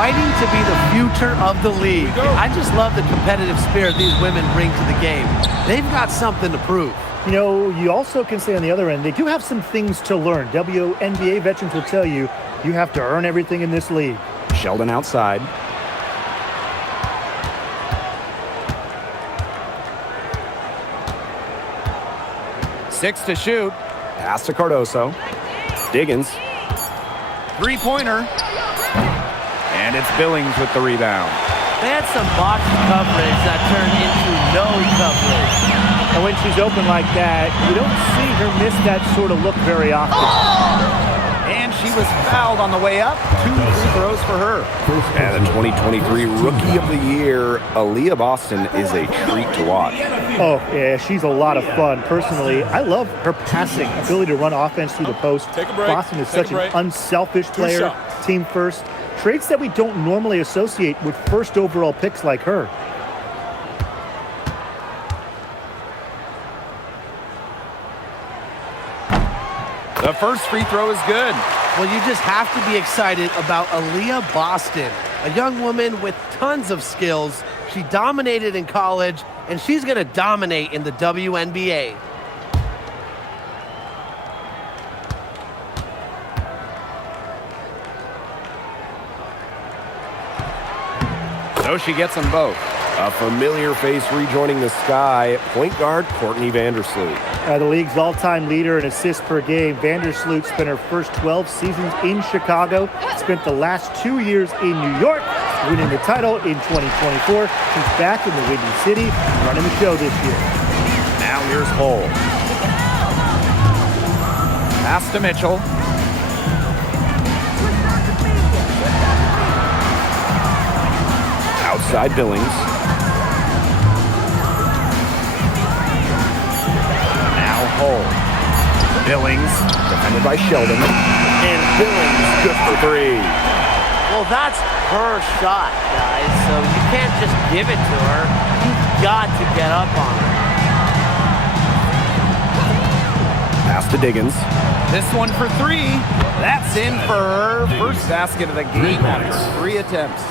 fighting to be the future of the league. I just love the competitive spirit these women bring to the game. They've got something to prove. You know, you also can say on the other end, they do have some things to learn. WNBA veterans will tell you, you have to earn everything in this league. Sheldon outside. Six to shoot. Pass to Cardoso. Diggins. Three-pointer. And it's Billings with the rebound. They had some box coverage that turned into no coverage. And when she's open like that, you don't see her miss that sort of look very often. And she was fouled on the way up. 2 free throws for her. And the 2023 Rookie of the Year, Aaliyah Boston, is a treat to watch. Oh, yeah, she's a lot of fun. Personally, I love her passing, ability to run offense through the post. Boston is such an unselfish player, team first. Traits that we don't normally associate with first overall picks like her. The first free throw is good. Well, you just have to be excited about Aaliyah Boston, a young woman with tons of skills. She dominated in college, and she's going to dominate in the WNBA. So she gets them both. A familiar face rejoining the sky, point guard Courtney Vandersloot. The league's all-time leader in assists per game. Vandersloot spent her first 12 seasons in Chicago, spent the last 2 years in New York, winning the title in 2024. She's back in the Windy City, running the show this year. Now here's Hull. Pass to Mitchell. Outside Billings. Now Hull. Billings, defended by Sheldon. And Billings, good for 3. Well, that's her shot, guys, so you can't just give it to her. You've got to get up on her. Pass to Diggins. This one for 3. That's in for her first basket of the game after 3 attempts.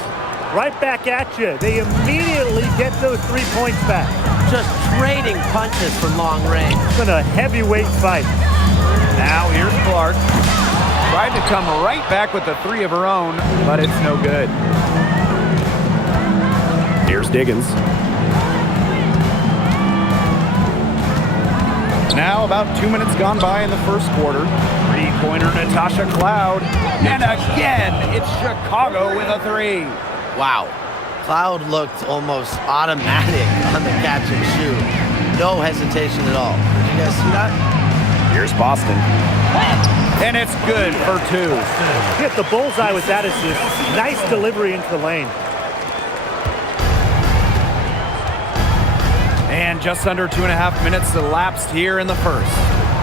Right back at you. They immediately get those 3 points back. Just trading punches from long range. It's been a heavyweight fight. Now here's Clark. Tried to come right back with the 3 of her own, but it's no good. Here's Diggins. Now about 2 minutes gone by in the first quarter. 3-pointer Natasha Cloud. And again, it's Chicago with a 3. Wow. Cloud looked almost automatic on the catch and shoot. No hesitation at all. Did you guys see that? Here's Boston. And it's good for 2. Hit the bullseye with that assist. Nice delivery into the lane. And just under 2.5 minutes elapsed here in the first.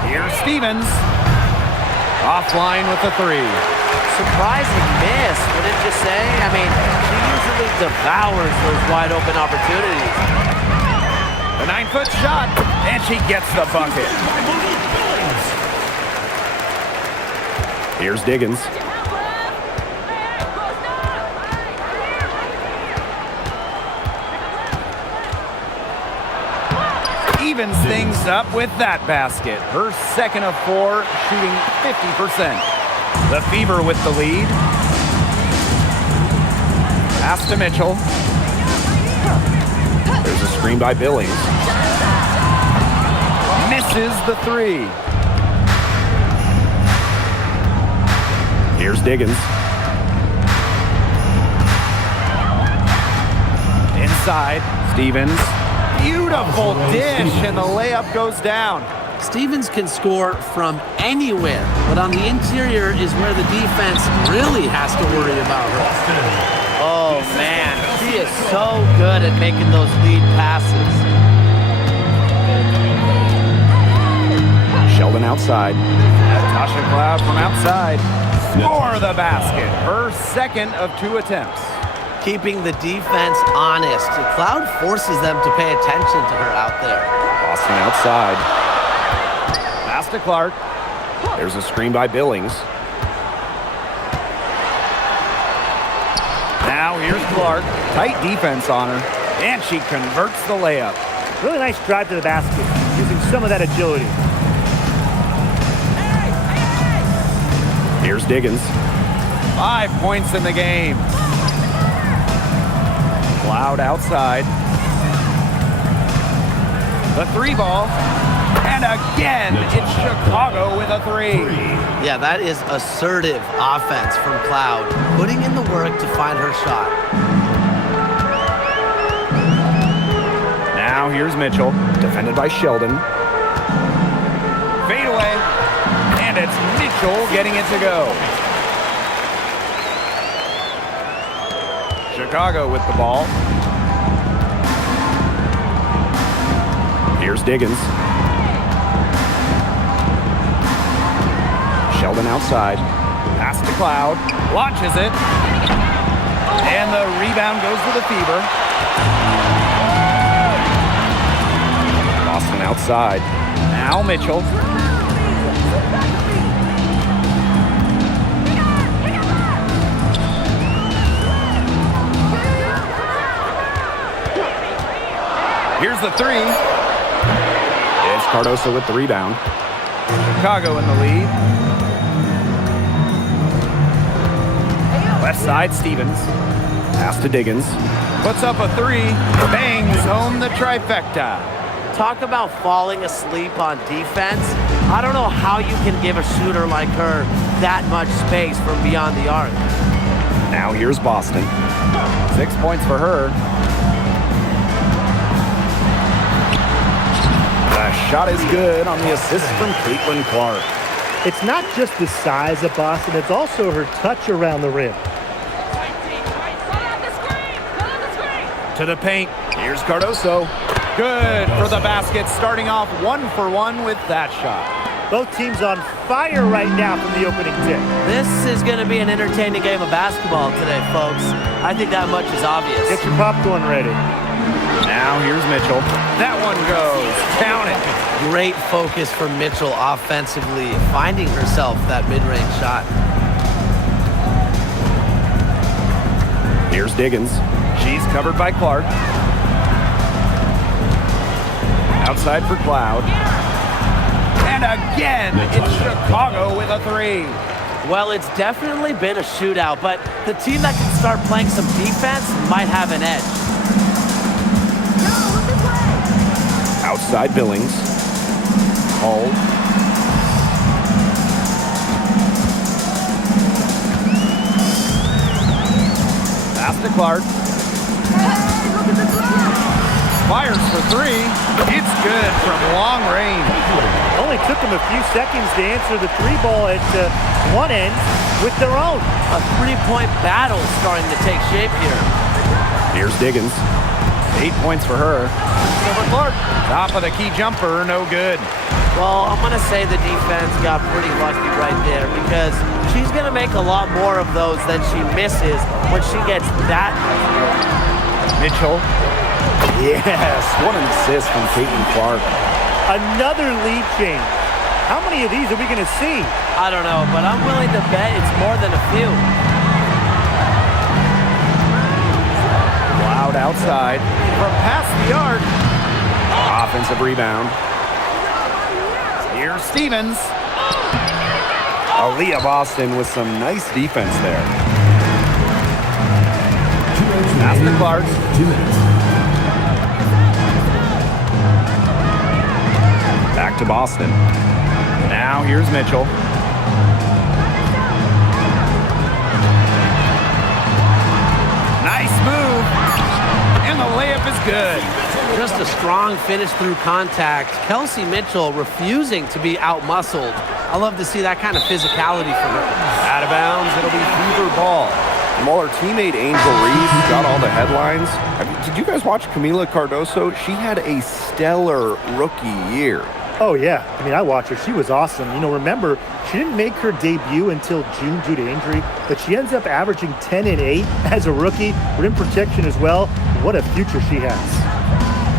Here's Stevens. Offline with the 3. Surprising miss, wouldn't you say? I mean, she usually devours those wide open opportunities. The 9-foot shot, and she gets the bucket. Here's Diggins. Evens things up with that basket. Her second of 4, shooting 50%. The Fever with the lead. Pass to Mitchell. There's a screen by Billings. Misses the 3. Here's Diggins. Inside, Stevens. Beautiful dish, and the layup goes down. Stevens can score from anywhere, but on the interior is where the defense really has to worry about her. Oh, man. She is so good at making those lead passes. Sheldon outside. Natasha Cloud from outside. For the basket. Her second of 2 attempts. Keeping the defense honest. Cloud forces them to pay attention to her out there. Boston outside. Pass to Clark. There's a screen by Billings. Now here's Clark. Tight defense on her. And she converts the layup. Really nice drive to the basket, using some of that agility. Here's Diggins. 5 points in the game. Cloud outside. The 3 ball. And again, it's Chicago with a 3. Yeah, that is assertive offense from Cloud, putting in the work to find her shot. Now here's Mitchell, defended by Sheldon. Fade away. And it's Mitchell getting it to go. Chicago with the ball. Here's Diggins. Sheldon outside. Pass to Cloud. Launches it. And the rebound goes to the Fever. Boston outside. Now Mitchell. Here's the 3. It's Cardoso with the rebound. Chicago in the lead. Left side, Stevens. Pass to Diggins. Puts up a 3. Bangs home the trifecta. Talk about falling asleep on defense. I don't know how you can give a shooter like her that much space from beyond the arc. Now here's Boston. 6 points for her. The shot is good on the assist from Caitlin Clark. It's not just the size of Boston, it's also her touch around the rim. To the paint. Here's Cardoso. Good for the basket, starting off 1 for 1 with that shot. Both teams on fire right now from the opening tip. This is going to be an entertaining game of basketball today, folks. I think that much is obvious. Get your popcorn ready. Now here's Mitchell. That one goes. Count it. Great focus from Mitchell offensively, finding herself that mid-range shot. Here's Diggins. She's covered by Clark. Outside for Cloud. And again, it's Chicago with a 3. Well, it's definitely been a shootout, but the team that can start playing some defense might have an edge. Outside Billings. Hold. Pass to Clark. Fires for 3. It's good from long range. Only took them a few seconds to answer the 3 ball at one end with their own. A 3-point battle starting to take shape here. Here's Diggins. 8 points for her. Over Clark. Top of the key jumper, no good. Well, I'm going to say the defense got pretty lucky right there because she's going to make a lot more of those than she misses when she gets that. Mitchell. Yes, what an assist from Caitlin Clark. Another lead change. How many of these are we going to see? I don't know, but I'm willing to bet it's more than a few. Cloud outside. From past the arc. Offensive rebound. Here's Stevens. Aaliyah Boston with some nice defense there. Pass to Clark. 2 minutes. Back to Boston. Now here's Mitchell. Nice move. And the layup is good. Just a strong finish through contact. Kelsey Mitchell refusing to be out-muscled. I love to see that kind of physicality from her. Out of bounds, it'll be Fever ball. While her teammate Angel Reese got all the headlines, did you guys watch Camila Cardoso? She had a stellar rookie year. Oh, yeah. I mean, I watched her. She was awesome. You know, remember, she didn't make her debut until June due to injury, but she ends up averaging 10 and 8 as a rookie. Rim protection as well. What a future she has.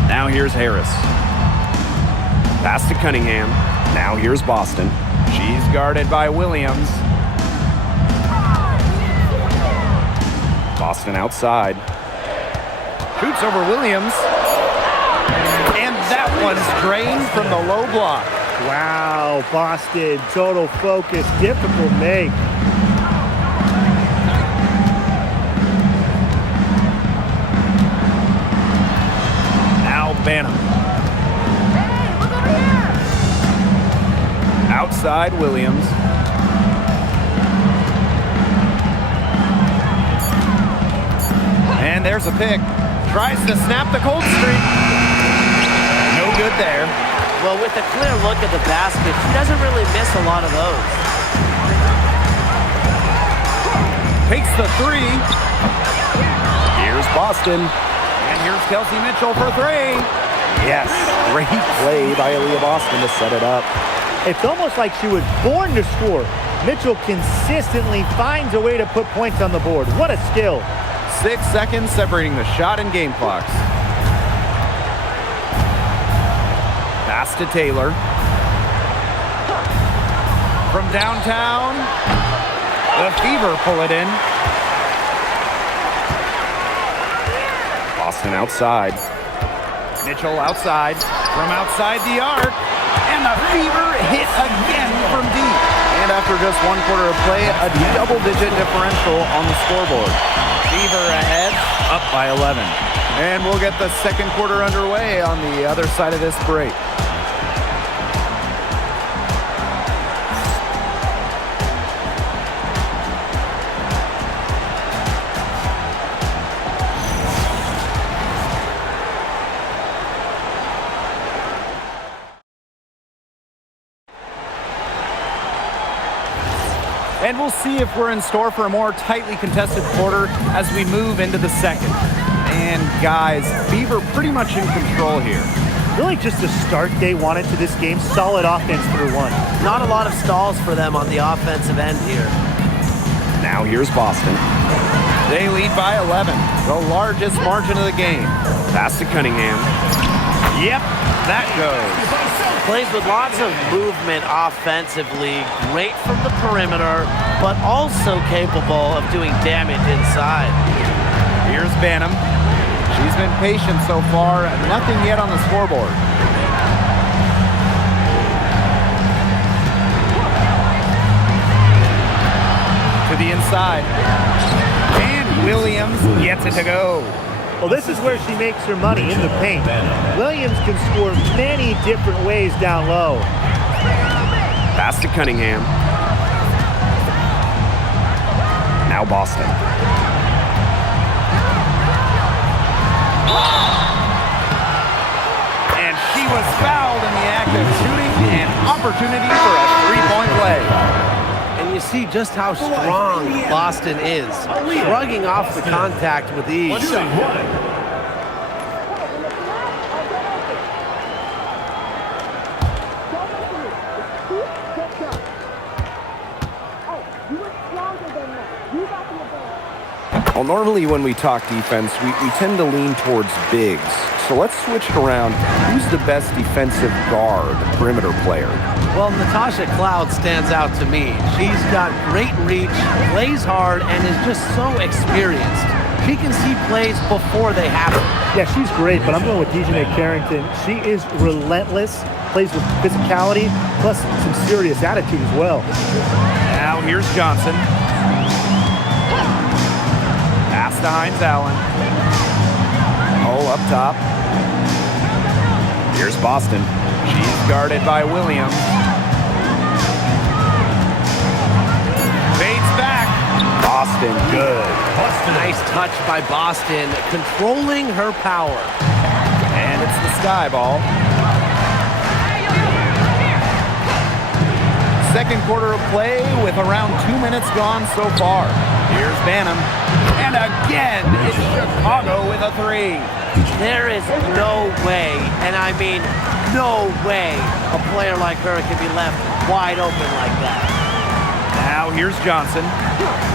Now here's Harris. Pass to Cunningham. Now here's Boston. She's guarded by Williams. Boston outside. Shoots over Williams. And that one's drained from the low block. Wow, Boston, total focus, difficult make. Now Banham. Hey, look over here! Outside Williams. And there's a pick. Tries to snap the cold streak. No good there. Well, with a clear look at the basket, she doesn't really miss a lot of those. Takes the three. Here's Boston. And here's Kelsey Mitchell for three. Yes, great play by Aaliyah Boston to set it up. It's almost like she was born to score. Mitchell consistently finds a way to put points on the board. What a skill. 6 seconds separating the shot and game clocks. Pass to Taylor. From downtown, the Fever pull it in. Boston outside. Mitchell outside. From outside the arc. And the Fever hit again from deep. And after just 1 quarter of play, a double-digit differential on the scoreboard. Fever ahead, up by 11. And we'll get the second quarter underway on the other side of this break. And we'll see if we're in store for a more tightly contested quarter as we move into the second. And guys, Fever pretty much in control here. Really just the start they wanted to this game. Solid offense through one. Not a lot of stalls for them on the offensive end here. Now here's Boston. They lead by 11, the largest margin of the game. Pass to Cunningham. Yep, that goes. Plays with lots of movement offensively, great from the perimeter, but also capable of doing damage inside. Here's Banham. She's been patient so far, nothing yet on the scoreboard. To the inside. And Williams gets it to go. Well, this is where she makes her money, in the paint. Williams can score many different ways down low. Pass to Cunningham. Now Boston. And she was fouled in the act of shooting, an opportunity for a three-point play. And you see just how strong Boston is, shrugging off the contact with ease. Well, normally when we talk defense, we tend to lean towards bigs. So let's switch it around. Who's the best defensive guard, perimeter player? Well, Natasha Cloud stands out to me. She's got great reach, plays hard, and is just so experienced. She can see plays before they happen. Yeah, she's great, but I'm going with DJ Carrington. She is relentless, plays with physicality, plus some serious attitude as well. Now here's Johnson. Pass to Hines Allen. Oh, up top. Here's Boston. She's guarded by Williams. Fades back. Boston, good. Nice touch by Boston, controlling her power. And it's the sky ball. Second quarter of play with around 2 minutes gone so far. Here's Banham. And again, it's Chicago with a three. There is no way, and I mean no way, a player like her can be left wide open like that. Now here's Johnson,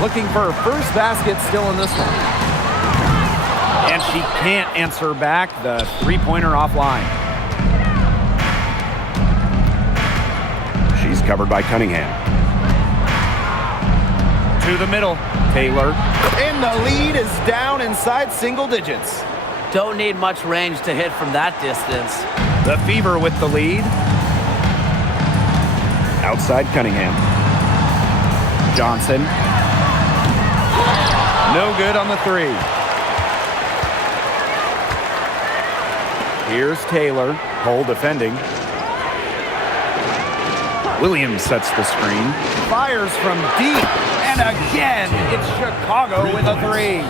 looking for her first basket still in this one. And she can't answer back, the three-pointer offline. She's covered by Cunningham. To the middle, Taylor. And the lead is down inside single digits. Don't need much range to hit from that distance. The Fever with the lead. Outside Cunningham. Johnson. No good on the three. Here's Taylor. Hole defending. Williams sets the screen. Fires from deep. And again, it's Chicago with a three.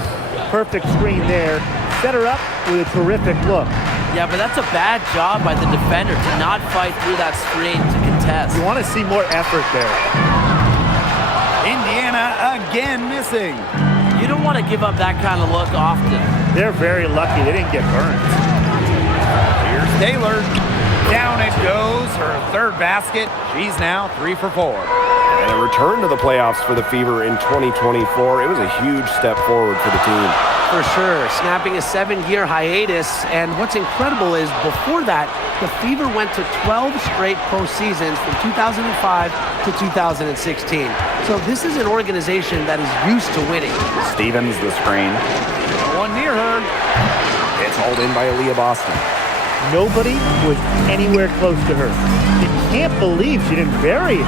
Perfect screen there. Set her up with a terrific look. Yeah, but that's a bad job by the defender to not fight through that screen to contest. You want to see more effort there. Indiana again missing. You don't want to give up that kind of look often. They're very lucky they didn't get burned. Here's Taylor. Down it goes, her third basket. She's now 3 for 4. And a return to the playoffs for the Fever in 2024. It was a huge step forward for the team. For sure, snapping a 7-year hiatus. And what's incredible is before that, the Fever went to 12 straight postseasons from 2005 to 2016. So this is an organization that is used to winning. Stevens the screen. One near her. It's hauled in by Aaliyah Boston. Nobody was anywhere close to her. You can't believe she didn't bury it.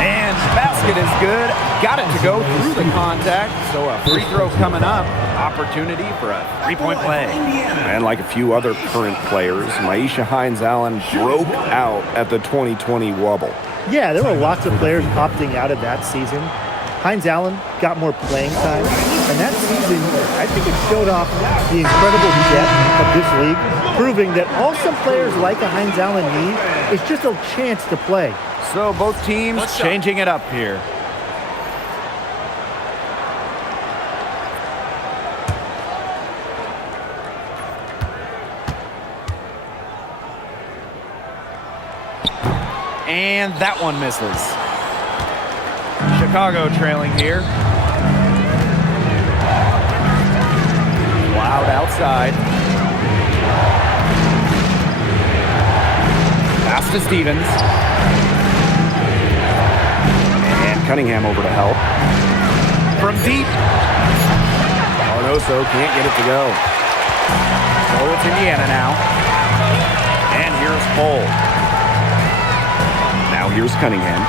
And basket is good. Got it to go through the contact. So a free throw coming up. Opportunity for a three-point play. And like a few other current players, Maisha Hines-Allen broke out at the 2020 Wubble. Yeah, there were lots of players opting out of that season. Hines-Allen got more playing time, and that season, I think it showed off the incredible depth of this league, proving that all some players like a Hines-Allen need is just a chance to play. So both teams changing it up here. And that one misses. Chicago trailing here. Loud outside. Pass to Stevens. And Cunningham over to help. From deep. Arnoso can't get it to go. So it's Indiana now. And here's Cole. Now here's Cunningham.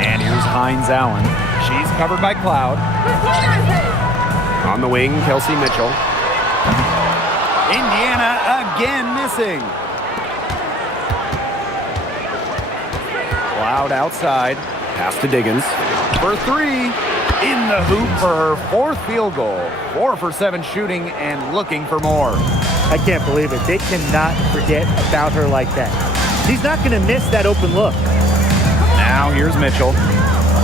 And here's Hines-Allen. She's covered by Cloud. On the wing, Kelsey Mitchell. Indiana again missing. Cloud outside. Pass to Diggins. For three. In the hoop for her fourth field goal. 4 for 7 shooting and looking for more. I can't believe it. They cannot forget about her like that. She's not going to miss that open look. Now here's Mitchell.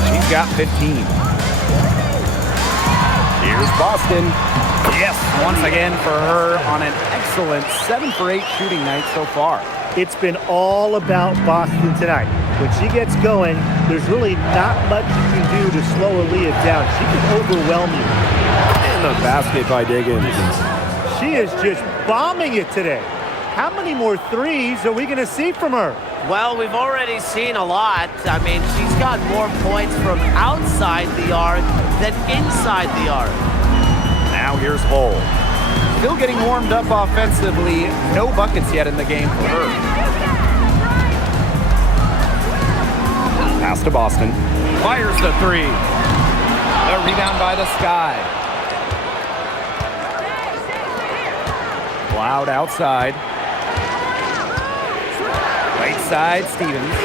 She's got 15. Here's Boston. Yes, once again for her on an excellent 7 for 8 shooting night so far. It's been all about Boston tonight. When she gets going, there's really not much you can do to slow Aaliyah down. She can overwhelm you. And the basket by Diggins. She is just bombing it today. How many more threes are we going to see from her? Well, we've already seen a lot. I mean, she's got more points from outside the arc than inside the arc. Now here's Hull. Still getting warmed up offensively. No buckets yet in the game for her. Pass to Boston. Fires the three. The rebound by the Sky. Cloud outside. Right side, Stevens.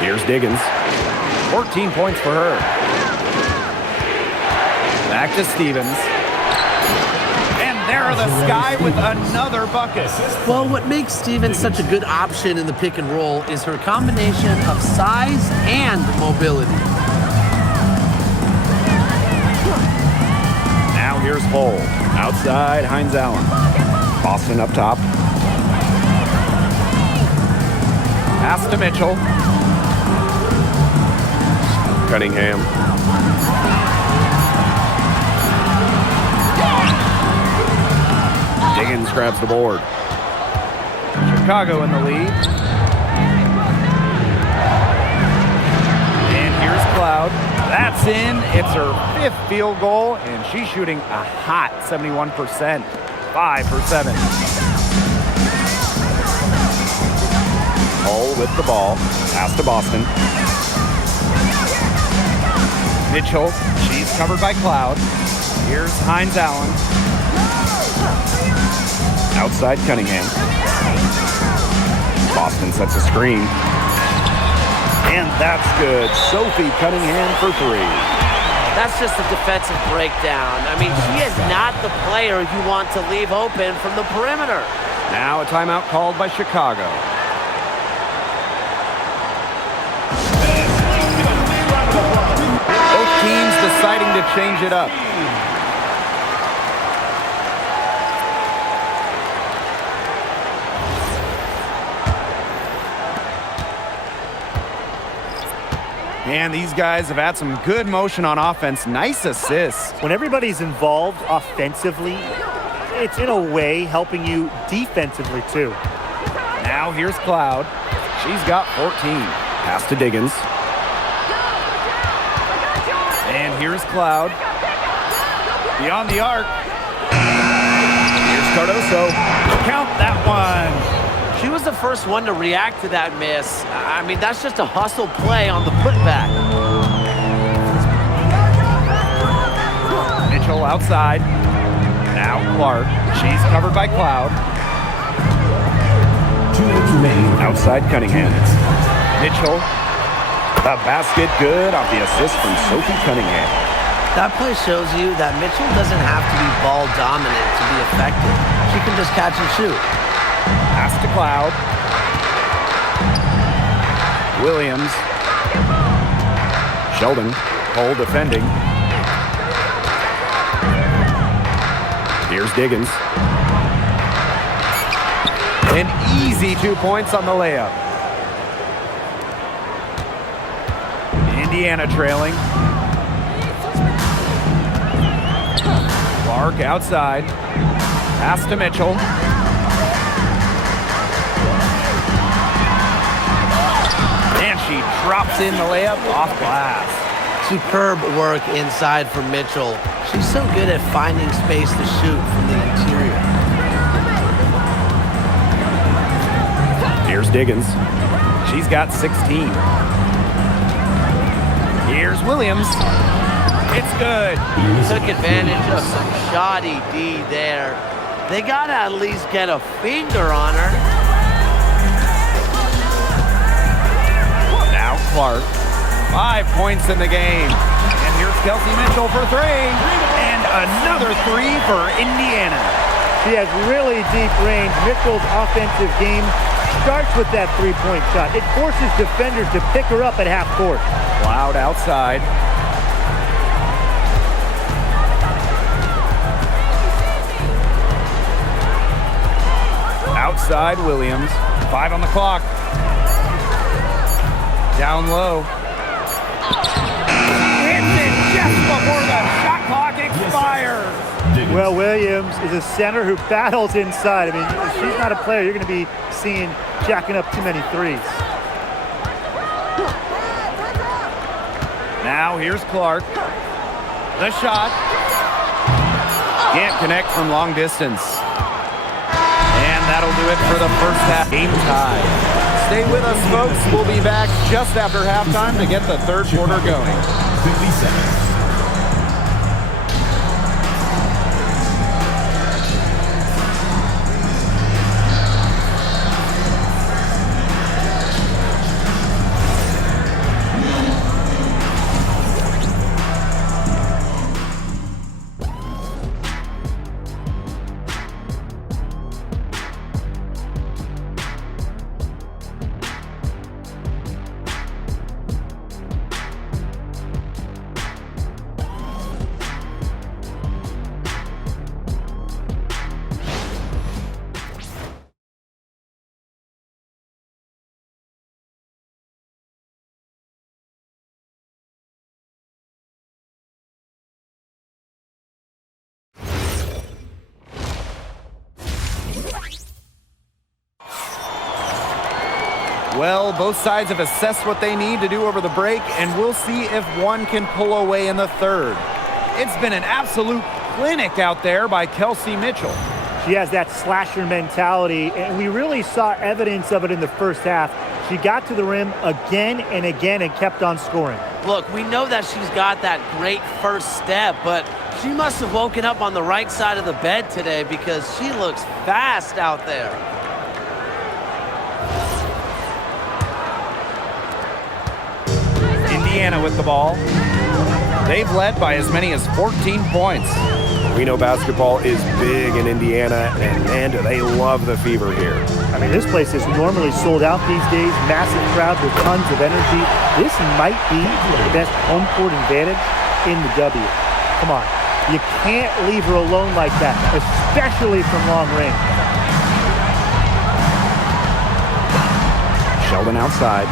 Here's Diggins. 14 points for her. Back to Stevens. And there are the Sky with another bucket. Well, what makes Stevens such a good option in the pick and roll is her combination of size and mobility. Now here's Hull. Outside, Hines-Allen. Boston up top. Pass to Mitchell. Cunningham. Diggins grabs the board. Chicago in the lead. It's in. It's her 5th field goal, and she's shooting a hot 71%. 5 for 7. Hull with the ball. Pass to Boston. Mitchell, she's covered by Cloud. Here's Hines Allen. Outside Cunningham. Boston sets a screen. And that's good. Sophie Cunningham for 3. That's just a defensive breakdown. I mean, she is not the player you want to leave open from the perimeter. Now a timeout called by Chicago. Both teams deciding to change it up. Man, these guys have had some good motion on offense. Nice assists. When everybody's involved offensively, it's in a way helping you defensively too. Now here's Cloud. She's got 14. Pass to Diggins. And here's Cloud. Beyond the arc. Here's Cardoso. Count that one. She was the first one to react to that miss. I mean, that's just a hustle play on the putback. Mitchell outside. Now Clark. She's covered by Cloud. Outside Cunningham. Mitchell. The basket good off the assist from Sophie Cunningham. That play shows you that Mitchell doesn't have to be ball dominant to be effective. She can just catch and shoot. Pass to Cloud. Williams. Sheldon. Hull defending. Here's Diggins. An easy 2 points on the layup. Indiana trailing. Clark outside. Pass to Mitchell. And she drops in the layup off glass. Superb work inside for Mitchell. She's so good at finding space to shoot from the interior. Here's Diggins. She's got 16. Here's Williams. It's good. Took advantage of some shoddy D there. They got to at least get a finger on her. Now Clark. 5 points in the game. And here's Kelsey Mitchell for 3. And another 3 for Indiana. She has really deep range. Mitchell's offensive game starts with that three-point shot. It forces defenders to pick her up at half court. Cloud outside. Outside Williams. 5 on the clock. Down low. Hits it just before the shot clock expires. Well, Williams is a center who battles inside. I mean, if she's not a player you're going to be seeing jacking up too many threes. Now here's Clark. The shot. Can't connect from long distance. And that'll do it for the first half. Game tie. Stay with us, folks. We'll be back just after halftime to get the third quarter going. 50 seconds. Well, both sides have assessed what they need to do over the break, and we'll see if one can pull away in the third. It's been an absolute clinic out there by Kelsey Mitchell. She has that slasher mentality, and we really saw evidence of it in the first half. She got to the rim again and again and kept on scoring. Look, we know that she's got that great first step, but she must have woken up on the right side of the bed today because she looks fast out there. Indiana with the ball. They've led by as many as 14 points. We know basketball is big in Indiana, and man, do they love the Fever here. I mean, this place is normally sold out these days, massive crowds with tons of energy. This might be the best home court advantage in the W. Come on, you can't leave her alone like that, especially from long range. Sheldon outside.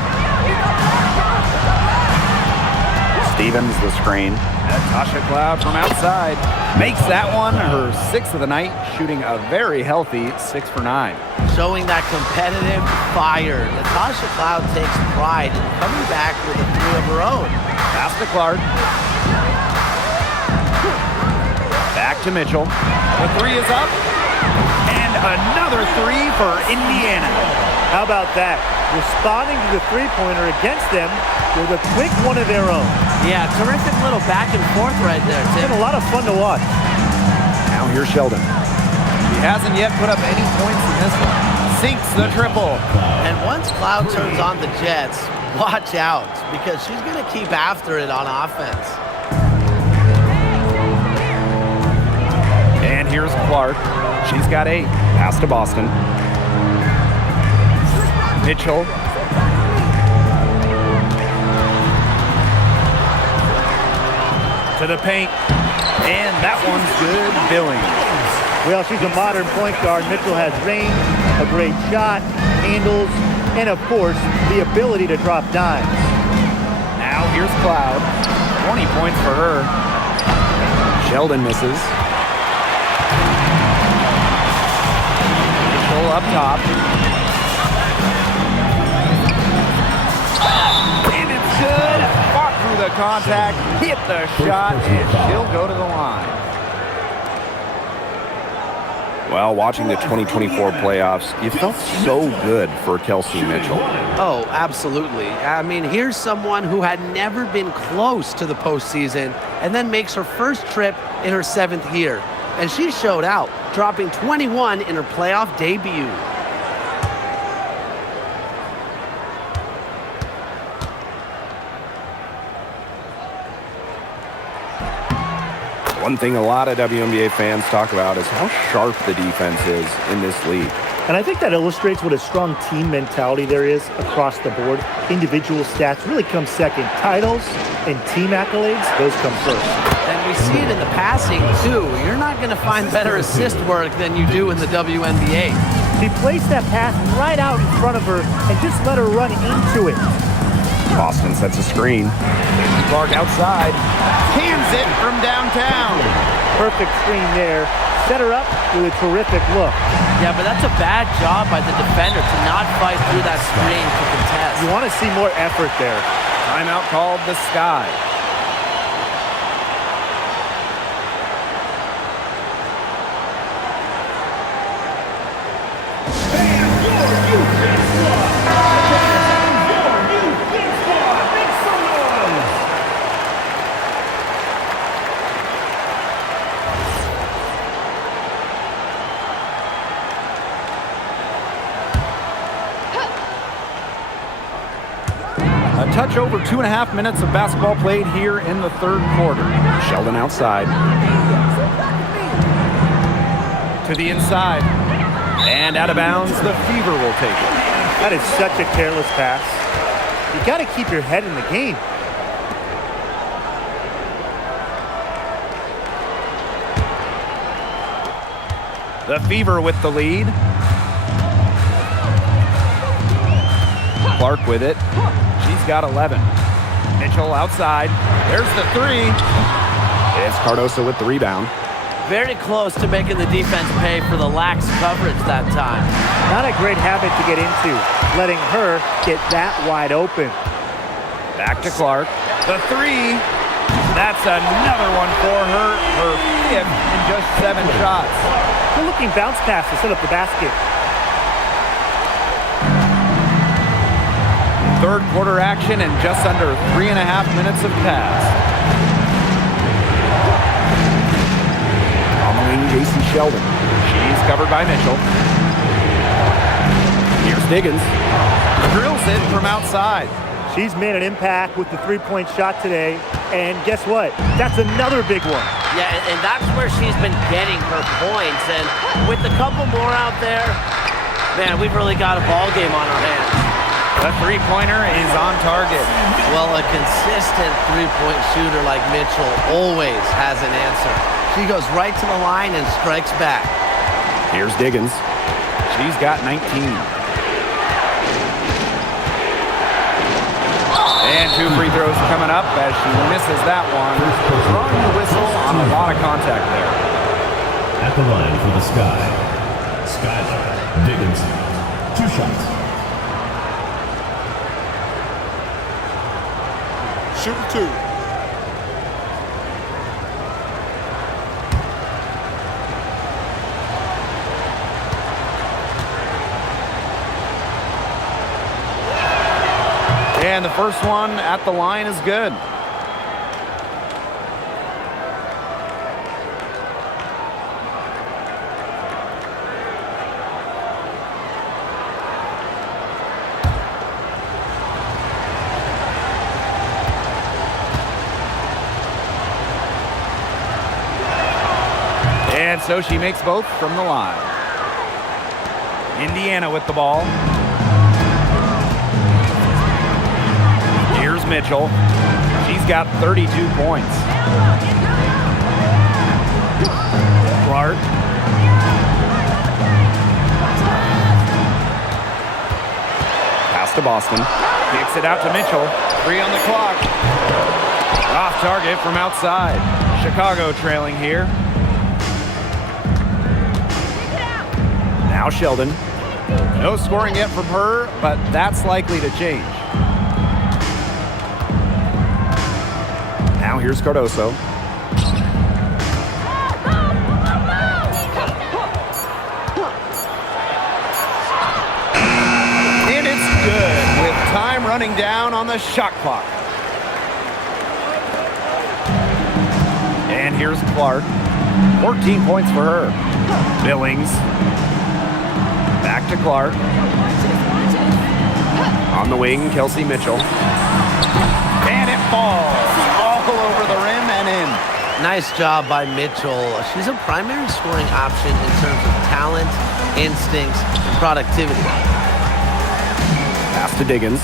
Stevens the screen. Natasha Cloud from outside makes that one her 6th of the night, shooting a very healthy 6 for 9. Showing that competitive fire. Natasha Cloud takes pride in coming back with a 3 of her own. Pass to Clark. Back to Mitchell. The 3 is up. And another 3 for Indiana. How about that? Responding to the three-pointer against them with a quick one of their own. Yeah, terrific little back and forth right there, It's Tim. been a lot of fun to watch. Now here's Sheldon. He hasn't yet put up any points in this one. Sinks the triple. And once Cloud turns on the Jets, watch out, because she's going to keep after it on offense. And here's Clark. She's got 8. Pass to Boston. Mitchell. To the paint. And that one's good. Billings. Well, she's a modern point guard. Mitchell has range, a great shot, handles, and of course, the ability to drop dimes. Now here's Cloud. 20 points for her. Sheldon misses. Mitchell up top. And it's good. Fought through the contact, hit the shot, and she'll go to the line. Well, watching the 2024 playoffs, you felt so good for Kelsey Mitchell. Oh, absolutely. I mean, here's someone who had never been close to the postseason and then makes her first trip in her 7th year. And she showed out, dropping 21 in her playoff debut. One thing a lot of WNBA fans talk about is how sharp the defense is in this league. And I think that illustrates what a strong team mentality there is across the board. Individual stats really come second. Titles and team accolades, those come first. And we see it in the passing, too. You're not going to find better assist work than you do in the WNBA. She placed that pass right out in front of her and just let her run into it. Boston sets a screen. Clark outside. Hands it from downtown. Perfect screen there. Set her up with a terrific look. Yeah, but that's a bad job by the defender to not fight through that screen to contest. You want to see more effort there. Timeout called the Sky. A touch over 2.5 minutes of basketball played here in the 3rd quarter. Sheldon outside. To the inside. And out of bounds, the Fever will take it. That is such a careless pass. You got to keep your head in the game. The Fever with the lead. Clark with it. She's got 11. Mitchell outside. There's the 3. It's Cardoso with the rebound. Very close to making the defense pay for the lax coverage that time. Not a great habit to get into, letting her get that wide open. Back to Clark. The three. That's another one for her. Her fifth in just 7 shots. Good looking bounce pass to set up the basket. Third quarter action and just under 3.5 minutes have passed. On the wing, Jason Sheldon. She's covered by Mitchell. Here's Diggins. Drills it from outside. She's made an impact with the three-point shot today, and guess what? That's another big one. Yeah, and that's where she's been getting her points. And with a couple more out there, man, we've really got a ball game on our hands. The three-pointer is on target. Well, a consistent three-point shooter like Mitchell always has an answer. She goes right to the line and strikes back. Here's Diggins. She's got 19. And 2 free throws coming up as she misses that one. Throwing the whistle on a lot of contact there. At the line for the Sky, Skylar Diggins. 2 shots. Shooting 2. And the first one at the line is good. And so she makes both from the line. Indiana with the ball. Here's Mitchell. She's got 32 points. Clark. Pass to Boston. Kicks it out to Mitchell. 3 on the clock. Off target from outside. Chicago trailing here. Now Sheldon. No scoring yet from her, but that's likely to change. Now here's Cardoso. And it's good with time running down on the shot clock. And here's Clark. 14 points for her. Billings. Back to Clark. On the wing, Kelsey Mitchell. And it falls all over the rim and in. Nice job by Mitchell. She's a primary scoring option in terms of talent, instincts, and productivity. Pass to Diggins.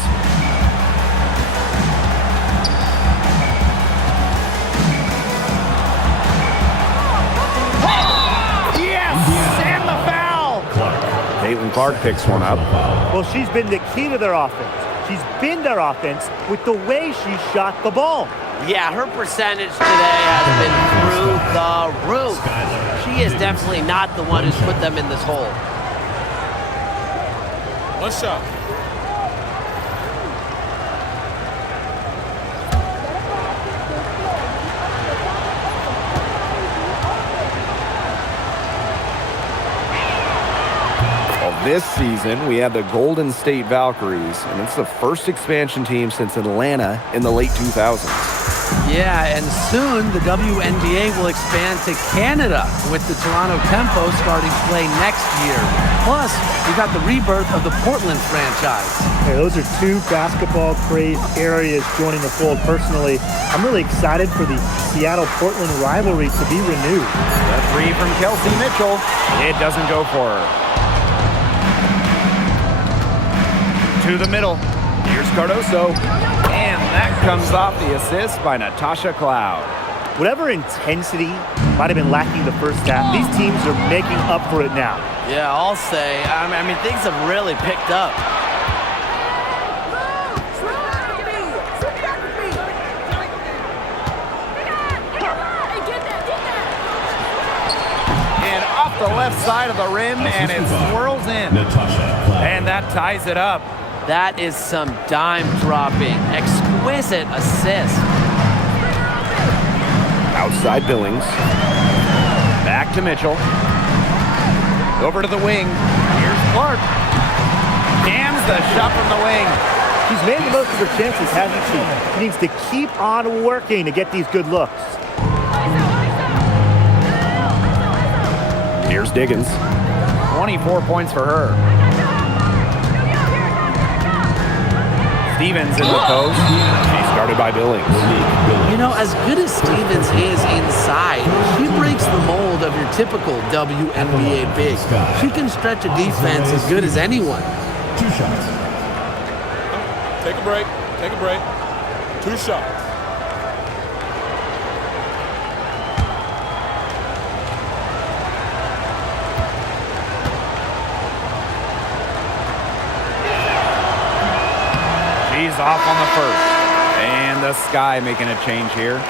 Yes! And the foul! Caitlin Clark picks one up. Well, she's been the key to their offense. She's been their offense with the way she shot the ball. Yeah, her percentage today has been through the roof. She is definitely not the one who's put them in this hole. 1 shot. This season, we have the Golden State Valkyries, and it's the first expansion team since Atlanta in the late 2000s. Yeah, and soon the WNBA will expand to Canada with the Toronto Tempo starting play next year. Plus, we've got the rebirth of the Portland franchise. Hey, those are 2 basketball-crazed areas joining the fold. Personally, I'm really excited for the Seattle-Portland rivalry to be renewed. The 3 from Kelsey Mitchell. It doesn't go for her. To the middle. Here's Cardoso. And that comes off the assist by Natasha Cloud. Whatever intensity might have been lacking the first half, these teams are making up for it now. Yeah, I'll say. I mean, things have really picked up. the left side of the rim, and it swirls in. And that ties it up. That is some dime-dropping, exquisite assist. Outside Billings. Back to Mitchell. Over to the wing. Here's Clark. Cans the shot from the wing. She's made the most of her chances, hasn't she? She needs to keep on working to get these good looks. Here's Diggins. 24 points for her. Stevens in the post. She's guarded by Billings. You know, as good as Stevens is inside, she breaks the mold of your typical WNBA big. She can stretch a defense as good as anyone. 2 shots. Take a break. Take a break. 2 shots. She's off on the first. And the Sky making a change here.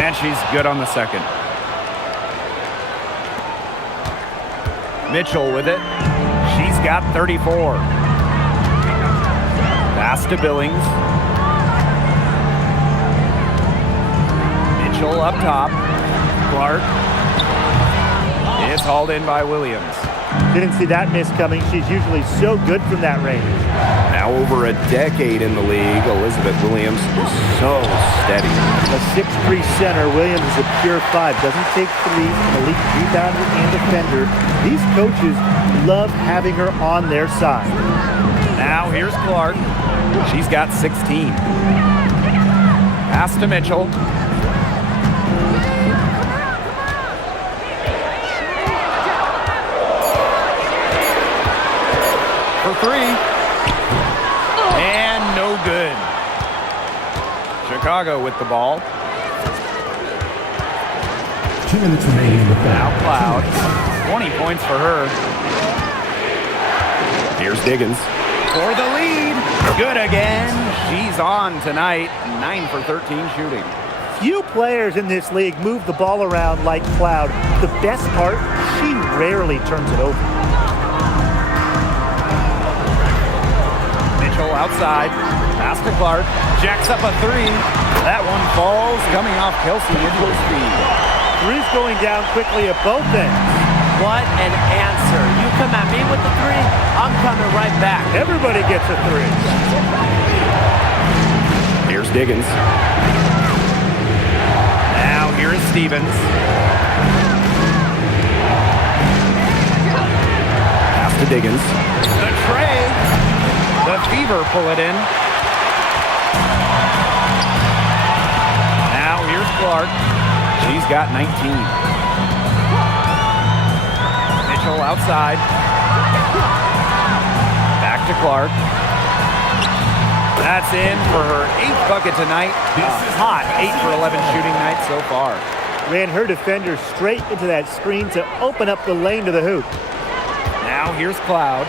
And she's good on the second. Mitchell with it. She's got 34. Pass to Billings. Mitchell up top. Clark. It's hauled in by Williams. Didn't see that miss coming. She's usually so good from that range. Now over a decade in the league, Elizabeth Williams is so steady. A 6'3" center, Williams is a pure 5. Doesn't take threes, an elite rebounder and defender. These coaches love having her on their side. Now here's Clark. She's got 16. Pass to Mitchell. For 3. And no good. Chicago with the ball. 2 minutes remaining in the Now foul. Cloud. 20 points for her. Here's Diggins. For the lead. Good again. She's on tonight. 9 for 13 shooting. Few players in this league move the ball around like Cloud. The best part, she rarely turns it over. Mitchell outside. Pass to Clark. Jacks up a 3. That one falls. Coming off Kelsey Mitchell's feet. Three's going down quickly at both ends. What an answer. You come at me with the 3, I'm coming right back. Everybody gets a 3. Here's Diggins. Now here is Stevens. Pass to Diggins. The tray. The Fever pull it in. Now here's Clark. She's got 19. Mitchell outside. Back to Clark. That's in for her 8th bucket tonight. A hot 8 for 11 shooting night so far. Ran her defender straight into that screen to open up the lane to the hoop. Now here's Cloud.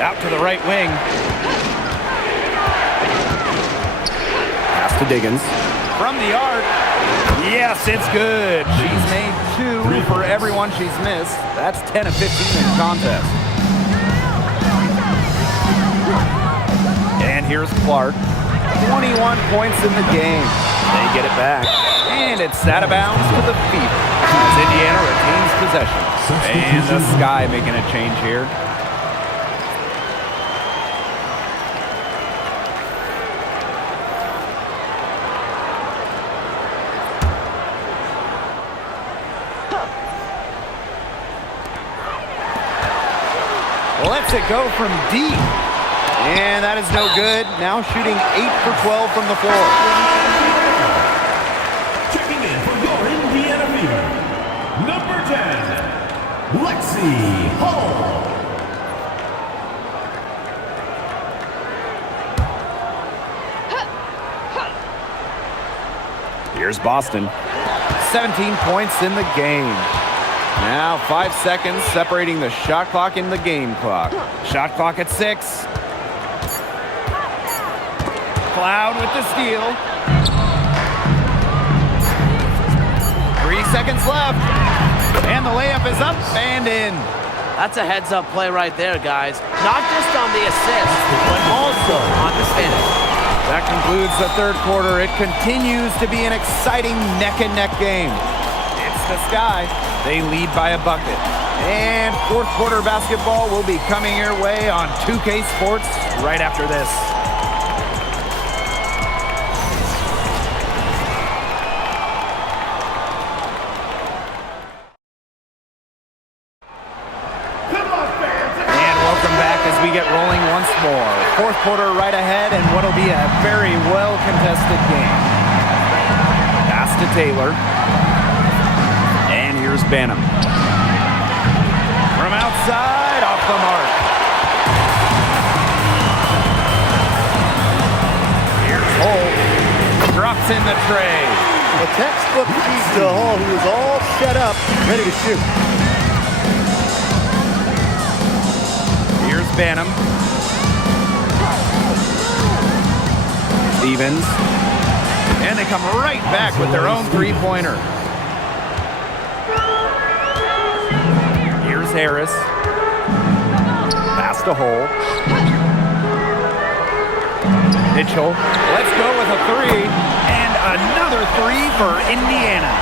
Out to the right wing. Pass to Diggins. From the arc. Yes, it's good. She's made 2 for everyone she's missed. That's 10 of 15 in the contest. And here's Clark. 21 points in the game. They get it back. And it's out of bounds to the Fever as Indiana retains possession. And the Sky making a change here. Lets it go from deep. And that is no good. Now shooting 8 for 12 from the floor. Checking in for your Indiana Fever, number 10, Lexi Hall. Here's Boston. 17 points in the game. Now 5 seconds separating the shot clock and the game clock. Shot clock at 6. Cloud with the steal. 3 seconds left. And the layup is up and in. That's a heads-up play right there, guys. Not just on the assist, but also on the finish. That concludes the third quarter. It continues to be an exciting neck-and-neck game. It's the Sky. They lead by a bucket. And fourth quarter basketball will be coming your way on 2K Sports right after this. And welcome back as we get rolling once more. Fourth quarter right ahead and what'll be a very well-contested game. Pass to Taylor. And here's Banham. From outside, off the mark. Here's Holt. Drops in the tray. A textbook piece to Hall, who was all set up, ready to shoot. Here's Banham. Stevens. And they come right back with their own three-pointer. Here's Harris. Pass to Hole. Mitchell. Let's go with a three. And another three for Indiana.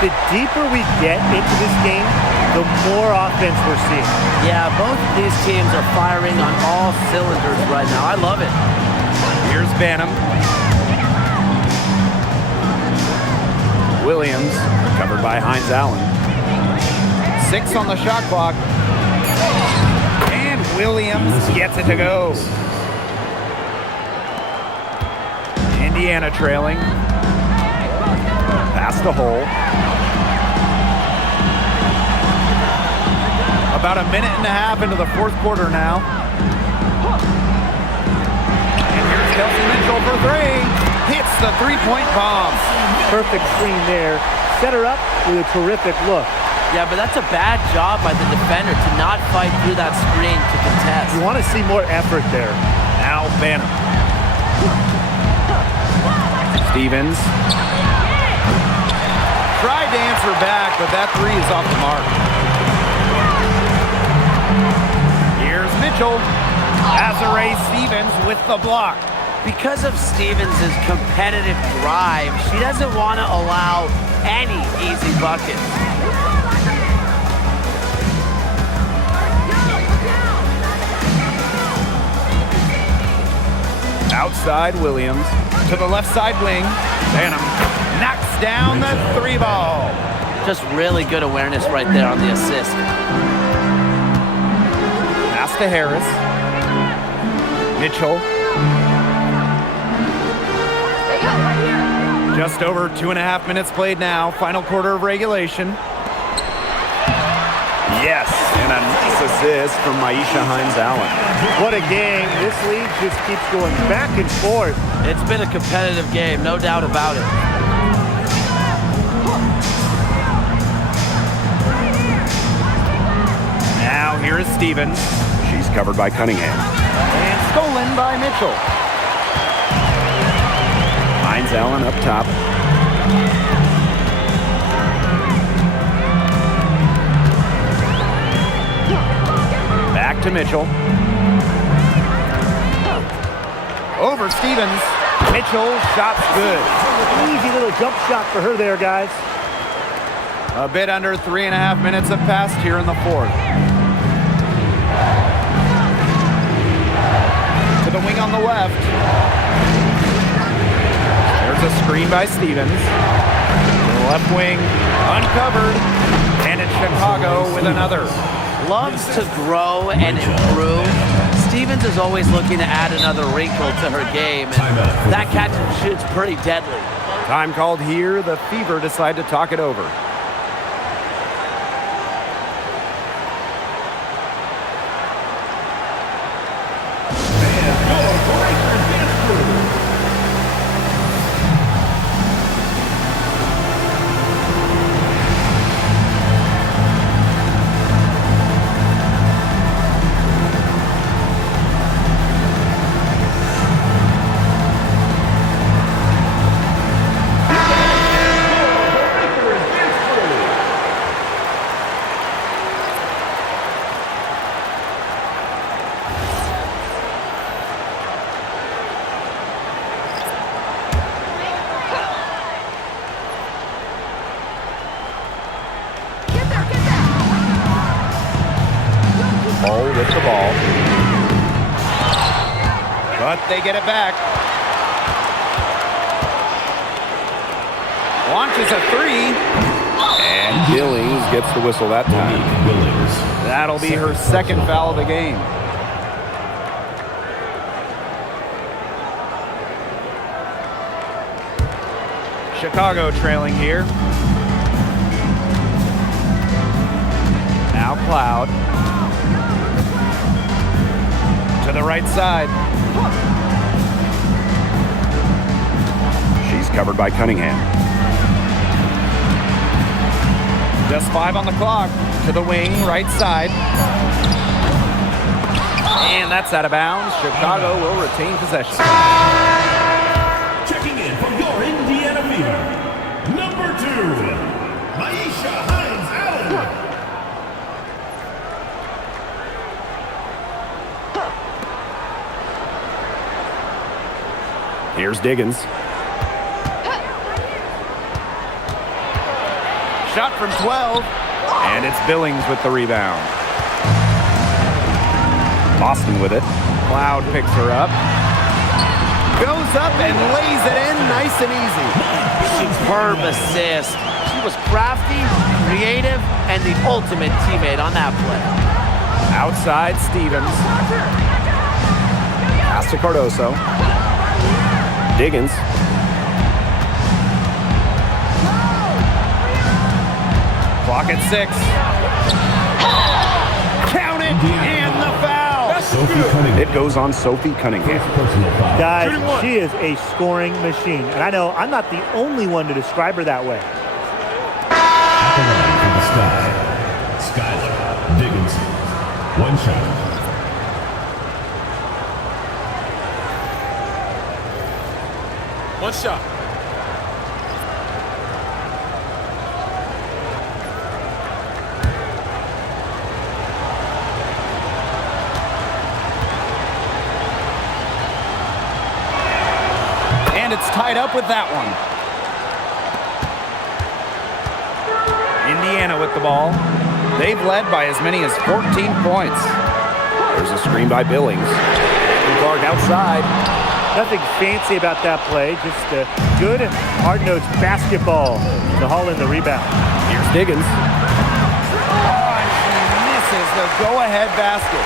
The deeper we get into this game, the more offense we're seeing. Yeah, both of these teams are firing on all cylinders right now. I love it. Here's Banham. Williams, covered by Hines Allen. 6 on the shot clock. And Williams gets it to go. Indiana trailing. Pass the hole. About a minute and a half into the fourth quarter now. And here's Kelsey Mitchell for three. Hits the three-point bomb. Perfect screen there. Set her up with a terrific look. Yeah, but that's a bad job by the defender to not fight through that screen to contest. You want to see more effort there. Now Banham. Stevens. Tried to answer back, but that three is off the mark. Here's Mitchell. Azare Stevens with the block. Because of Stevens' competitive drive, she doesn't want to allow any easy buckets. Outside Williams. To the left side wing. Banham knocks down the three ball. Just really good awareness right there on the assist. Pass to Harris. Mitchell. Just over 2.5 minutes played now. Final quarter of regulation. Yes, and a nice assist from Maisha Hines Allen. What a game. This league just keeps going back and forth. It's been a competitive game, no doubt about it. Now here is Stevens. She's covered by Cunningham. And stolen by Mitchell. Hines Allen up top. Back to Mitchell. Over Stevens. Mitchell, shot's good. Easy little jump shot for her there, guys. A bit under 3.5 minutes have passed here in the fourth. To the wing on the left. There's a screen by Stevens. To the left wing, uncovered. And it's Chicago with another. Loves to grow and improve. Stevens is always looking to add another wrinkle to her game, and that catch and shoot's pretty deadly. Time called here. The Fever decide to talk it over. they get it back. Launches a three. And Billings gets the whistle that time. That'll be her second foul of the game. Chicago trailing here. Now Cloud. To the right side. She's covered by Cunningham. Just 5 on the clock. To the wing, right side. And that's out of bounds. Chicago will retain possession. Checking in from your Indiana Fever, number 2, Maisha Hines-Allen. Here's Diggins. Shot from 12. And it's Billings with the rebound. Boston with it. Cloud picks her up. Goes up and lays it in nice and easy. Superb assist. She was crafty, creative, and the ultimate teammate on that play. Outside Stevens. Pass to Cardoso. Diggins. Clock at 6. Count it, and the foul. It goes on Sophie Cunningham. Guys, she is a scoring machine. And I know I'm not the only one to describe her that way. At the line for the Sky, Skylar Dickinson. One shot. One shot. And it's tied up with that one. Indiana with the ball. They've led by as many as 14 points. There's a screen by Billings. Guard outside. Nothing fancy about that play, just a good, hard-nosed basketball to haul in the rebound. Here's Diggins. Oh, and she misses the go-ahead basket.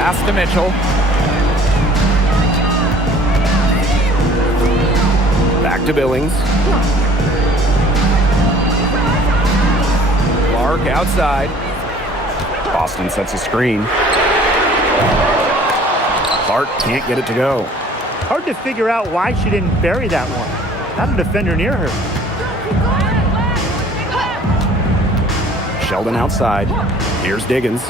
Pass to Mitchell. Back to Billings. Clark outside. Boston sets a screen. Clark can't get it to go. Hard to figure out why she didn't bury that one. Not a defender near her. Sheldon outside. Here's Diggins.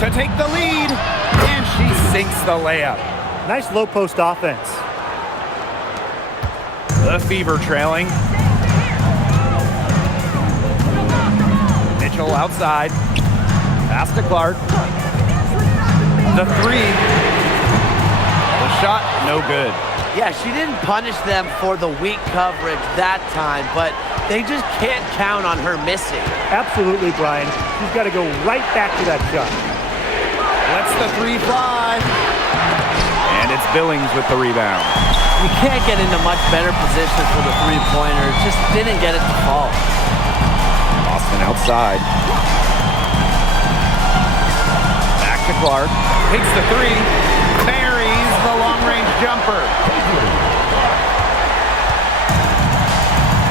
To take the lead. And she sinks the layup. Nice low post offense. The Fever trailing. Mitchell outside. Pass to Clark. The three. The shot, no good. Yeah, she didn't punish them for the weak coverage that time, but they just can't count on her missing. Absolutely, Brian. She's got to go right back to that shot. Lets the three fly. And it's Billings with the rebound. You can't get into much better position for the three-pointer. Just didn't get it to fall. Boston outside. Back to Clark. Takes the three. Buries the long-range jumper.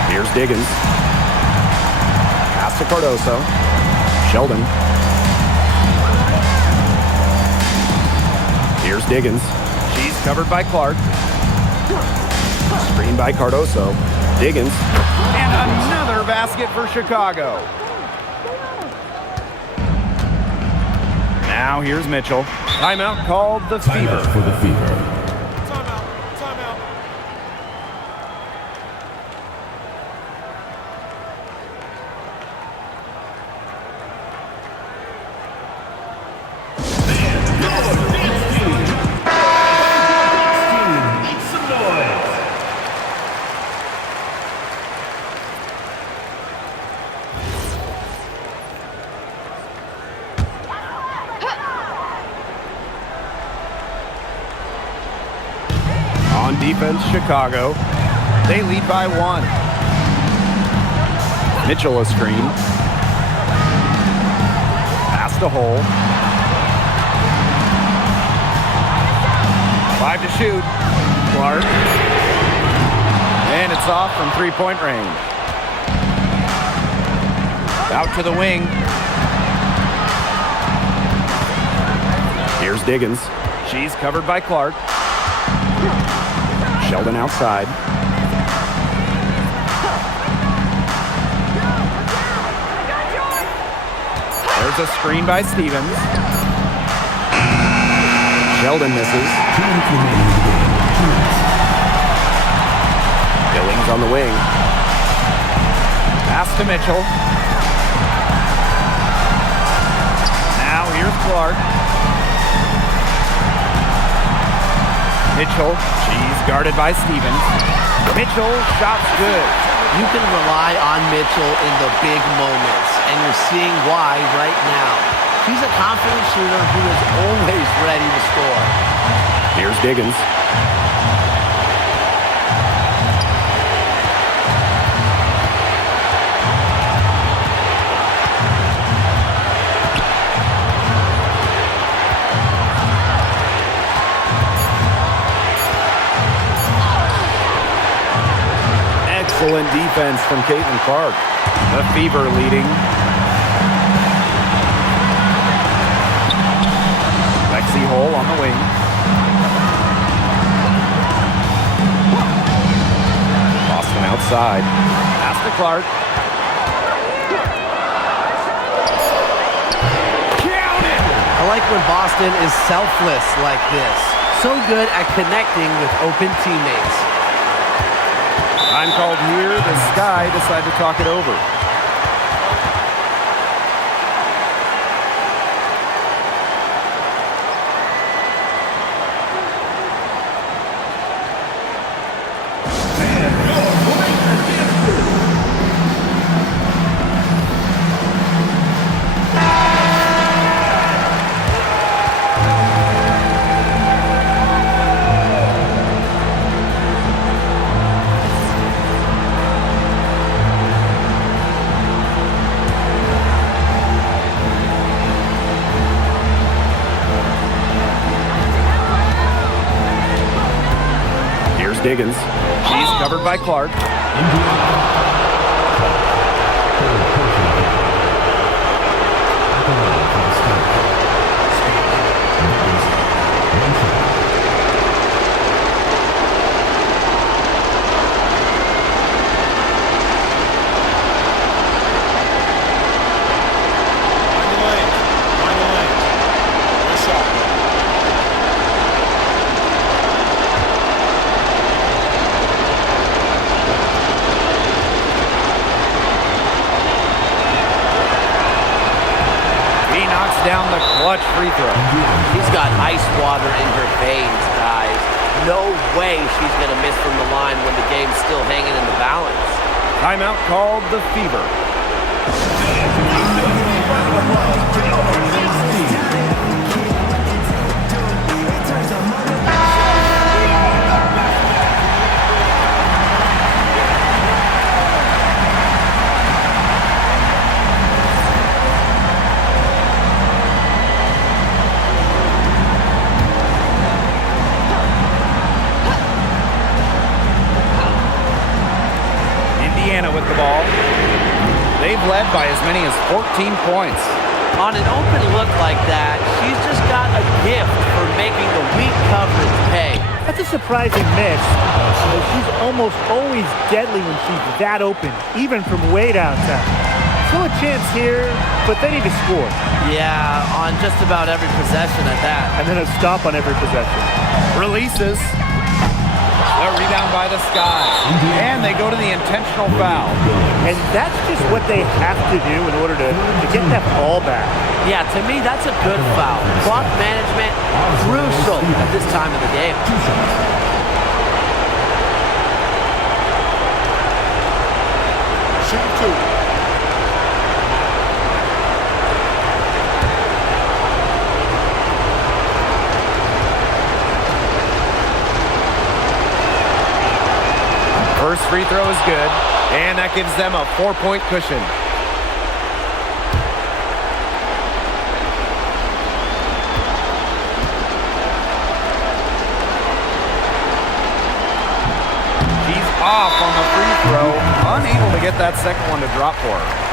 Here's Diggins. Pass to Cardoso. Sheldon. Here's Diggins. She's covered by Clark. Screen by Cardoso. Diggins. And another basket for Chicago. Now here's Mitchell. Timeout called the Fever. Timeout for the Fever. Timeout. Timeout. Make some noise. On defense, Chicago. They lead by 1. Mitchell a screen. Pass to Hole. 5 to shoot. Clark. And it's off from three-point range. Out to the wing. Here's Diggins. She's covered by Clark. Sheldon outside. There's a screen by Stevens. Sheldon misses. Billings on the wing. Pass to Mitchell. Now here's Clark. Mitchell, she's guarded by Stevens. Mitchell, shot's good. You can rely on Mitchell in the big moments, and you're seeing why right now. She's a confident shooter who is always ready to score. Here's Diggins. Excellent defense from Caitlin Clark. The Fever leading. Lexi Hole on the wing. Boston outside. Pass to Clark. Counted! I like when Boston is selfless like this. So good at connecting with open teammates. Time called here. The Sky decide to talk it over. Diggins. She's covered by Clark. Down the clutch free throw. She's got ice water in her veins, guys. No way she's going to miss from the line when the game's still hanging in the balance. Timeout called the Fever. With the ball. They've led by as many as 14 points. On an open look like that, she's just got a gift for making the weak coverage pay. That's a surprising miss. She's almost always deadly when she's that open, even from way downtown. Still a chance here, but they need to score. Yeah, on just about every possession at that. And then a stop on every possession. Releases. A rebound by the Sky. And they go to the intentional foul. And that's just what they have to do in order to get that ball back. Yeah, to me, that's a good foul. Clock management, crucial at this time of the game. Shoot two. free throw is good, and that gives them a 4-point cushion. She's off on the free throw, unable to get that second one to drop for her.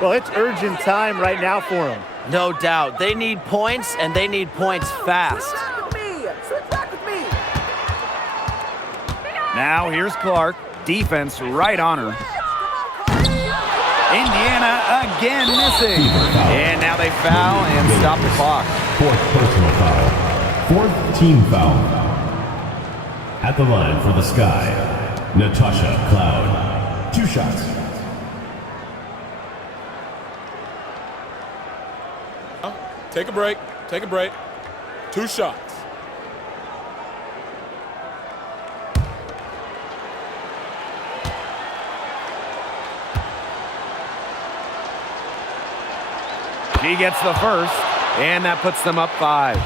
Well, it's urgent time right now for them. No doubt. They need points, and they need points fast. Switch back with me. Now here's Clark. Defense right on her. Indiana again missing. And now they foul and stop the clock. Fourth personal foul. Fourth team foul. At the line for the Sky, Natasha Cloud. 2 shots. Take a break. Take a break. 2 shots. She gets the first, and that puts them up 5.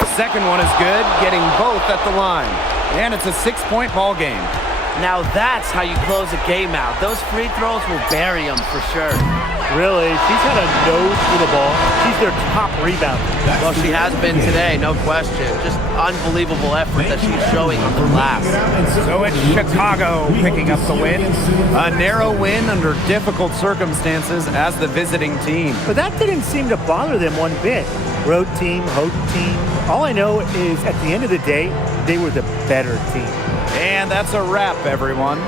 The second one is good, getting both at the line. And it's a 6-point ball game. Now that's how you close a game out. Those free throws will bury them for sure. Really, she's had a nose for the ball. She's their top rebounder. Well, she has been today, no question. Just unbelievable effort that she's showing on the glass. So it's Chicago picking up the win. A narrow win under difficult circumstances as the visiting team. But that didn't seem to bother them one bit. Road team, home team. All I know is at the end of the day, they were the better team. And that's a wrap, everyone.